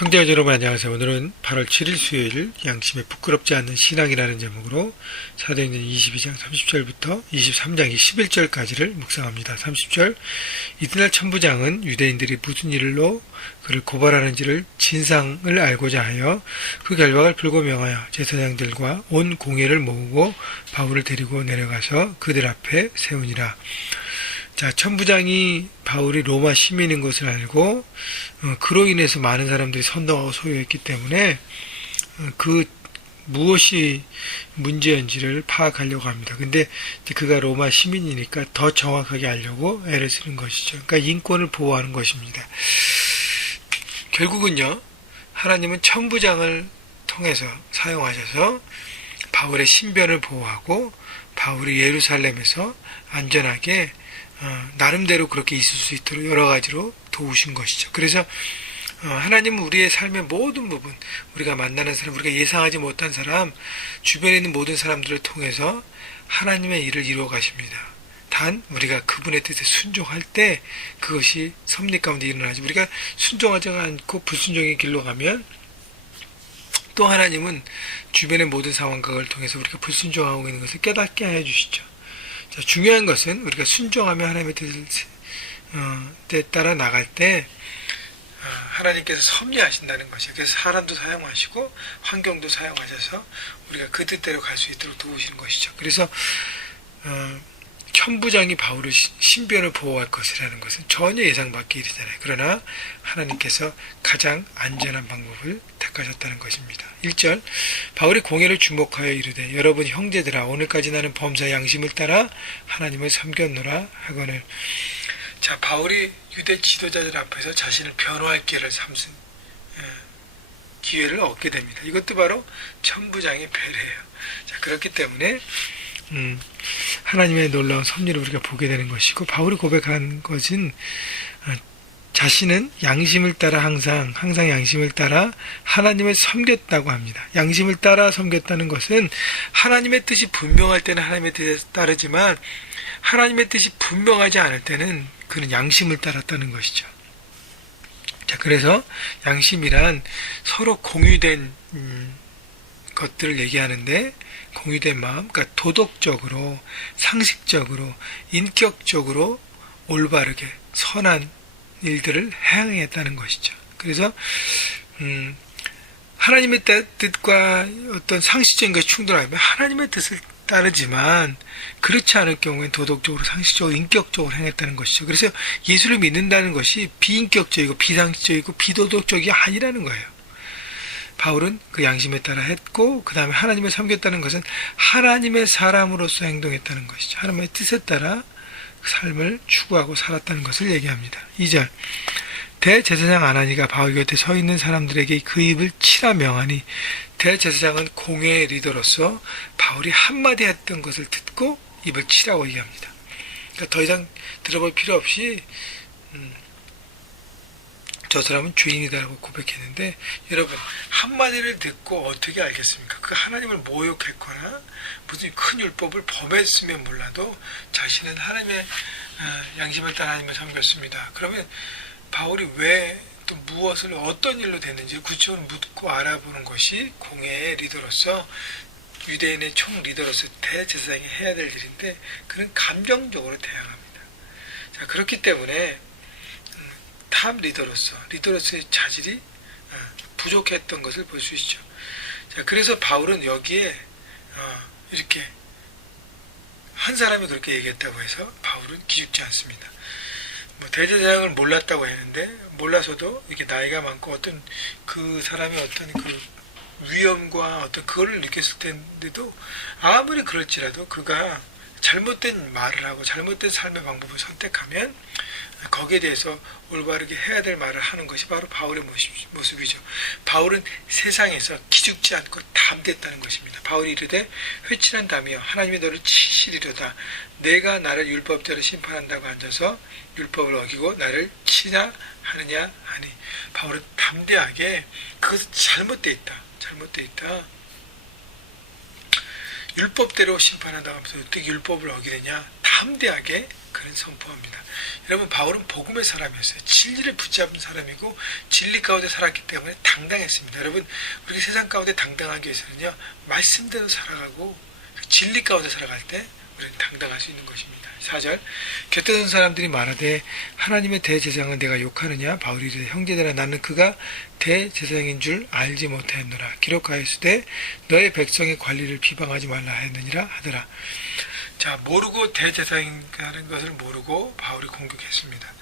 형제자 여러분 안녕하세요. 오늘은 8월 7일 수요일 양심에 부끄럽지 않는 신앙이라는 제목으로 사도행전 22장 30절부터 23장 11절까지를 묵상합니다. 30절 이튿날 천부장은 유대인들이 무슨 일로 그를 고발하는지를 진상을 알고자 하여 그 결박을 불고명하여 제사장들과 온 공회를 모으고 바울을 데리고 내려가서 그들 앞에 세우니라. 자, 천부장이 바울이 로마 시민인 것을 알고 그로 인해서 많은 사람들이 선동하고 소유했기 때문에 그 무엇이 문제인지를 파악하려고 합니다. 근데 그가 로마 시민이니까 더 정확하게 알려고 애를 쓰는 것이죠. 그러니까 인권을 보호하는 것입니다. 결국은요, 하나님은 천부장을 통해서 사용하셔서 바울의 신변을 보호하고 바울이 예루살렘에서 안전하게 나름대로 그렇게 있을 수 있도록 여러 가지로 도우신 것이죠. 그래서 하나님은 우리의 삶의 모든 부분, 우리가 만나는 사람, 우리가 예상하지 못한 사람, 주변에 있는 모든 사람들을 통해서 하나님의 일을 이루어 가십니다. 단 우리가 그분의 뜻에 순종할 때 그것이 섭리 가운데 일어나지, 우리가 순종하지 않고 불순종의 길로 가면 또 하나님은 주변의 모든 상황각을 통해서 우리가 불순종하고 있는 것을 깨닫게 해주시죠. 자, 중요한 것은 우리가 순종하며 하나님의 뜻에 따라 나갈 때 하나님께서 섭리하신다는 것이에요. 그래서 사람도 사용하시고 환경도 사용하셔서 우리가 그 뜻대로 갈 수 있도록 도우시는 것이죠. 그래서 천부장이 바울의 신변을 보호할 것이라는 것은 전혀 예상 밖의 일이잖아요. 그러나 하나님께서 가장 안전한 방법을 택하셨다는 것입니다. 1절 바울이 공회를 주목하여 이르되 여러분 형제들아 오늘까지 나는 범사의 양심을 따라 하나님을 섬겼노라 하거늘. 자, 바울이 유대 지도자들 앞에서 자신을 변호할 기회를 얻게 됩니다. 이것도 바로 천부장의 배려예요. 자, 그렇기 때문에 하나님의 놀라운 섭리를 우리가 보게 되는 것이고, 바울이 고백한 것은 자신은 양심을 따라 항상 양심을 따라 하나님을 섬겼다고 합니다. 양심을 따라 섬겼다는 것은 하나님의 뜻이 분명할 때는 하나님의 뜻에 따르지만 하나님의 뜻이 분명하지 않을 때는 그는 양심을 따랐다는 것이죠. 자, 그래서 양심이란 서로 공유된 것들을 얘기하는데, 공유된 마음, 그러니까 도덕적으로, 상식적으로, 인격적으로 올바르게 선한 일들을 행했다는 것이죠. 그래서 하나님의 뜻과 어떤 상식적인 것이 충돌하면 하나님의 뜻을 따르지만 그렇지 않을 경우엔 도덕적으로, 상식적으로, 인격적으로 행했다는 것이죠. 그래서 예수를 믿는다는 것이 비인격적이고 비상식적이고 비도덕적이 아니라는 거예요. 바울은 그 양심에 따라 했고, 그 다음에 하나님을 섬겼다는 것은 하나님의 사람으로서 행동했다는 것이죠. 하나님의 뜻에 따라 삶을 추구하고 살았다는 것을 얘기합니다. 2절 대제사장 아나니가 바울 곁에 서 있는 사람들에게 그 입을 치라 명하니, 대제사장은 공회의 리더로서 바울이 한마디 했던 것을 듣고 입을 치라고 얘기합니다. 그러니까 더 이상 들어볼 필요 없이 저 사람은 죄인이다라고 고백했는데, 여러분 한마디를 듣고 어떻게 알겠습니까? 그 하나님을 모욕했거나 무슨 큰 율법을 범했으면 몰라도 자신은 하나님의 양심을 따라 하나님을 섬겼습니다. 그러면 바울이 왜 또 무엇을 어떤 일로 됐는지 구체적으로 묻고 알아보는 것이 공회의 리더로서, 유대인의 총 리더로서 대제사장이 해야 될 일인데 그는 감정적으로 대항합니다. 자, 그렇기 때문에 탑 리더로서의 자질이 부족했던 것을 볼 수 있죠. 자, 그래서 바울은 여기에 이렇게 한 사람이 그렇게 얘기했다고 해서 바울은 기죽지 않습니다. 대제사장을 몰랐다고 했는데, 몰라서도 이렇게 나이가 많고 어떤 그 사람의 어떤 그 위험과 어떤 그거를 느꼈을 텐데도 아무리 그럴지라도 그가 잘못된 말을 하고 잘못된 삶의 방법을 선택하면 거기에 대해서 올바르게 해야 될 말을 하는 것이 바로 바울의 모습이죠. 바울은 세상에서 기죽지 않고 담댔다는 것입니다. 바울이 이르되 회칠한 담이여 하나님이 너를 치시리로다. 내가 나를 율법대로 심판한다고 앉아서 율법을 어기고 나를 치냐 하느냐 하니, 바울은 담대하게 그것은 잘못되어 있다. 율법대로 심판한다고 하면서 어떻게 율법을 어기느냐, 담대하게 그는 선포합니다. 여러분, 바울은 복음의 사람이었어요. 진리를 붙잡은 사람이고 진리 가운데 살았기 때문에 당당했습니다. 여러분, 우리 세상 가운데 당당하기 위해서는요, 말씀대로 살아가고 진리 가운데 살아갈 때 우리는 당당할 수 있는 것입니다. 4절, 곁에 선 사람들이 말하되 하나님의 대제사장은 내가 욕하느냐? 바울이 이르되 형제들아, 나는 그가 대제사장인 줄 알지 못하였노라. 기록하였으되 너의 백성의 관리를 비방하지 말라 하였느니라 하더라. 자, 모르고 대제사장이라는 것을 모르고 바울이 공격했습니다.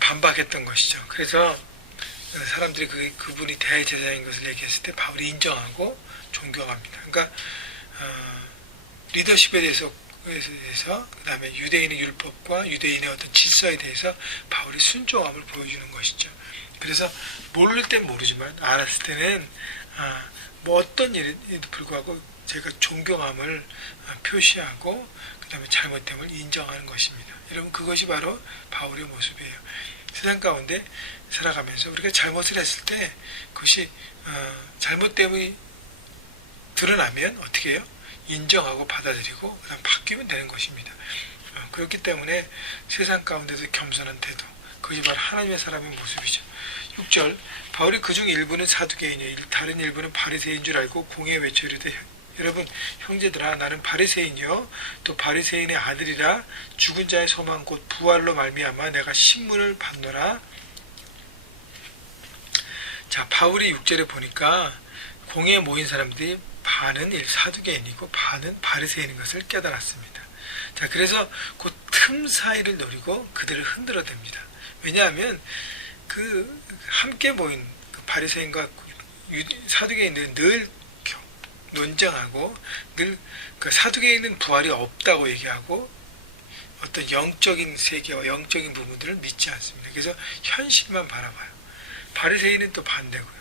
반박했던 것이죠. 그래서 사람들이 그분이 대제사장인 것을 얘기했을 때 바울이 인정하고 존경합니다. 그러니까 리더십에 대해서 그 다음에 유대인의 율법과 유대인의 어떤 질서에 대해서 바울이 순종함을 보여주는 것이죠. 그래서 모를 땐 모르지만 알았을 때는 뭐 어떤 일에도 불구하고 제가 존경함을 표시하고 그 다음에 잘못됨을 인정하는 것입니다. 여러분, 그것이 바로 바울의 모습이에요. 세상 가운데 살아가면서 우리가 잘못을 했을 때 그것이 잘못됨이 드러나면 어떻게 해요? 인정하고 받아들이고 그다음 바뀌면 되는 것입니다. 그렇기 때문에 세상 가운데서 겸손한 태도, 그것이 바로 하나님의 사람의 모습이죠. 6절, 바울이 그중 일부는 사두개인이요 다른 일부는 바리새인 줄 알고 공회에 외쳐 이르되 여러분 형제들아, 나는 바리새인이요 또 바리새인의 아들이라 죽은 자의 소망 곧 부활로 말미암아 내가 신문을 받노라. 자, 바울이 6절에 보니까 공회에 모인 사람들이 반은 사두개인이고 반은 바리새인인 것을 깨달았습니다. 자, 그래서 그 틈 사이를 노리고 그들을 흔들어댑니다. 왜냐하면 그 함께 모인 그 바리새인과 사두개인들은 늘 논쟁하고 늘 그 사두개인은 부활이 없다고 얘기하고 어떤 영적인 세계와 영적인 부분들을 믿지 않습니다. 그래서 현실만 바라봐요. 바리새인은 또 반대고요.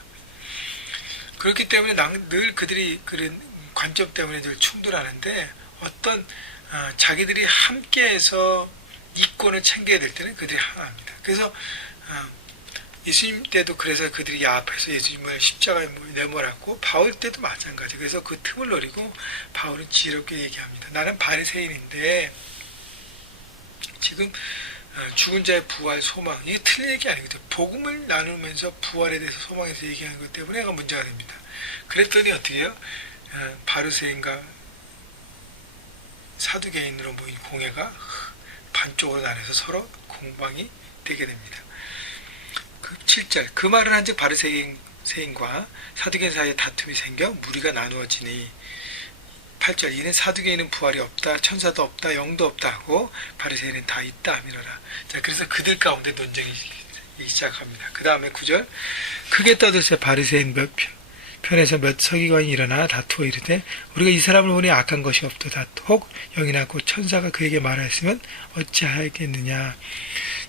그렇기 때문에 늘 그들이 그런 관점 때문에 늘 충돌하는데 어떤 자기들이 함께해서 이권을 챙겨야 될 때는 그들이 하나입니다. 그래서 예수님 때도 그래서 그들이 야합해서 예수님을 십자가에 내몰았고 바울 때도 마찬가지. 그래서 그 틈을 노리고 바울은 지혜롭게 얘기합니다. 나는 바리새인인데 지금 죽은 자의 부활, 소망, 이게 틀린 얘기 아니거든요. 복음을 나누면서 부활에 대해서 소망에서 얘기하는 것 때문에 얘가 문제가 됩니다. 그랬더니 어떻게 해요? 바리새인과 사두개인으로 모인 공회가 반쪽으로 나눠서 서로 공방이 되게 됩니다. 7절, 그 말을 한즉 바리새인과 사두개인 사이에 다툼이 생겨 무리가 나누어지니 8절, 이는 사두개인은 부활이 없다, 천사도 없다, 영도 없다 하고 바리새인은 다 있다 하미러라. 자, 그래서 그들 가운데 논쟁이 시작합니다. 그 다음에 9절, 크게 떠들세 바리새인 몇 편에서 몇 서기관이 일어나 다투어 이르되 우리가 이 사람을 보니 악한 것이 없도다. 혹 영이나 곧 천사가 그에게 말하였으면 어찌하겠느냐.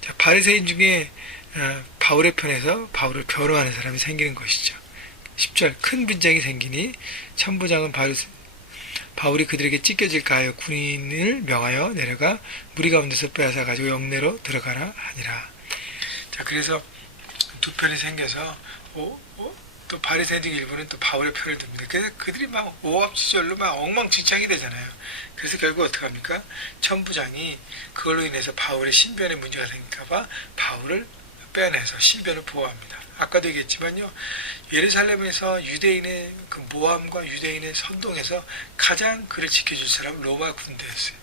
자, 바리새인 중에 바울의 편에서 바울을 변호하는 사람이 생기는 것이죠. 10절, 큰 분쟁이 생기니 천부장은 바울이 그들에게 찢겨질까 하여 군인을 명하여 내려가 무리 가운데서 빼앗아 가지고 영내로 들어가라 하니라. 자, 그래서 두 편이 생겨서 또 바리새인 중 일부는 또 바울의 편을 듭니다. 그래서 그들이 막 오합지졸로 막 엉망진창이 되잖아요. 그래서 결국 어떻게 합니까? 천부장이 그걸로 인해서 바울의 신변에 문제가 생길까봐 바울을 빼내서 신변을 보호합니다. 아까도 얘기했지만요, 예루살렘에서 유대인의 그 모함과 유대인의 선동에서 가장 그를 지켜줄 사람은 로마 군대였어요.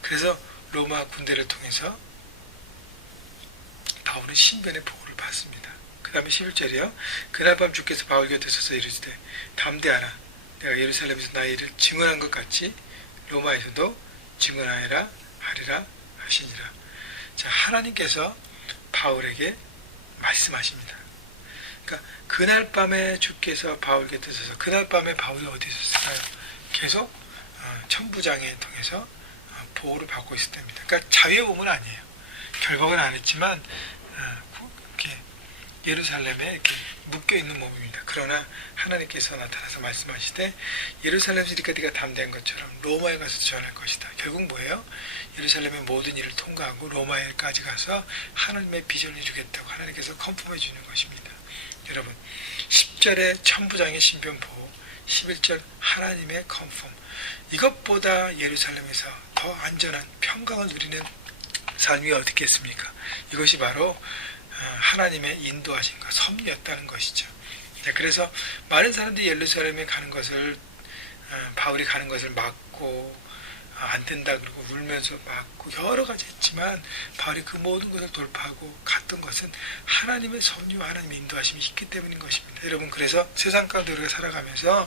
그래서 로마 군대를 통해서 바울은 신변의 보호를 받습니다. 그 다음에 11절이요. 그날 밤 주께서 바울 곁에 서서 이르시되 담대하라. 내가 예루살렘에서 나의 일을 증언한 것 같이 로마에서도 증언하리라 하시니라. 자, 하나님께서 바울에게 말씀하십니다. 그러니까 그날 밤에 주께서 바울 곁에 서서 그날 밤에 바울이 어디 있었을까요? 계속 천부장에 통해서 보호를 받고 있을 때입니다. 그러니까 자유의 몸은 아니에요. 결박은 안 했지만 이렇게 예루살렘에 이렇게 묶여있는 몸입니다. 그러나 하나님께서 나타나서 말씀하시되 예루살렘에서 네가 담대한 것처럼 로마에 가서 전할 것이다. 결국 뭐예요? 예루살렘의 모든 일을 통과하고 로마에까지 가서 하나님의 비전을 주겠다고 하나님께서 컨펌해 주는 것입니다. 여러분, 10절에 천부장의 신변 보호, 11절 하나님의 컨펌, 이것보다 예루살렘에서 더 안전한 평강을 누리는 삶이 어디 있겠습니까? 이것이 바로 하나님의 인도하심과 섭리였다는 것이죠. 그래서 많은 사람들이 예루살렘에 가는 것을 바울이 가는 것을 막고 안 된다 그러고 울면서 막고 여러 가지 했지만 바울이 그 모든 것을 돌파하고 갔던 것은 하나님의 섭리와 하나님의 인도하심이 있기 때문인 것입니다. 여러분, 그래서 세상 가운데 우리가 살아가면서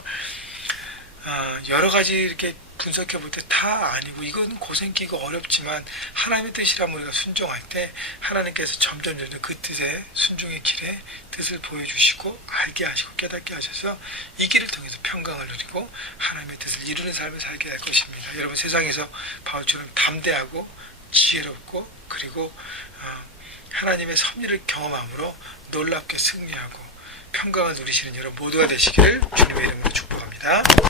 여러 가지 이렇게 분석해 볼 때 다 아니고 이거는 고생기고 어렵지만 하나님의 뜻이라면 우리가 순종할 때 하나님께서 점점 그 뜻에 순종의 길에 뜻을 보여주시고 알게 하시고 깨닫게 하셔서 이 길을 통해서 평강을 누리고 하나님의 뜻을 이루는 삶을 살게 될 것입니다. 여러분, 세상에서 바울처럼 담대하고 지혜롭고 그리고 하나님의 섭리를 경험함으로 놀랍게 승리하고 평강을 누리시는 여러분 모두가 되시기를 주님의 이름으로 축복합니다.